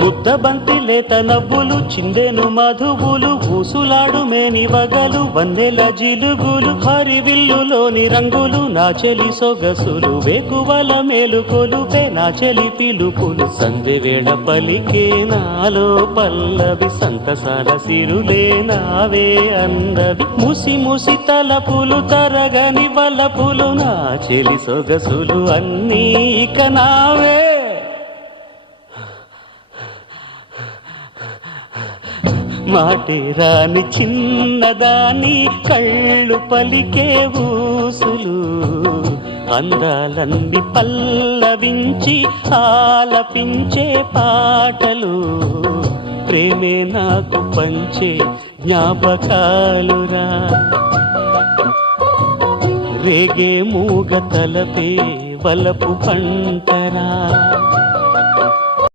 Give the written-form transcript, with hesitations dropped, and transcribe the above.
ముద్దబంతి లేత నవ్వులు చిందెను మధువులు ఊసులాడు మేని వగలు వన్నెల జిలుగులు హరివిల్లులోని రంగులు నా చెలి సొగసులు వేకువల మేలుకొలుపే నా చెలి పిలుపులు సంధి వేళ పలికే నాలో పల్లవి సంతసాల సిరులే నావే అందవి ముసి ముసి తలపులు తరగని వలపులు నా చెలి సొగసులు అన్నీ ఇక నావే. మాటే రాని చిన్నదాని కళ్ళు పలికే ఊసులు అందాలన్నీ పల్లవించి ఆలపించే పాటలు ప్రేమే నాకు పంచే జ్ఞాపకాలురా రేగే మూగ తలపే వలపు పంటరా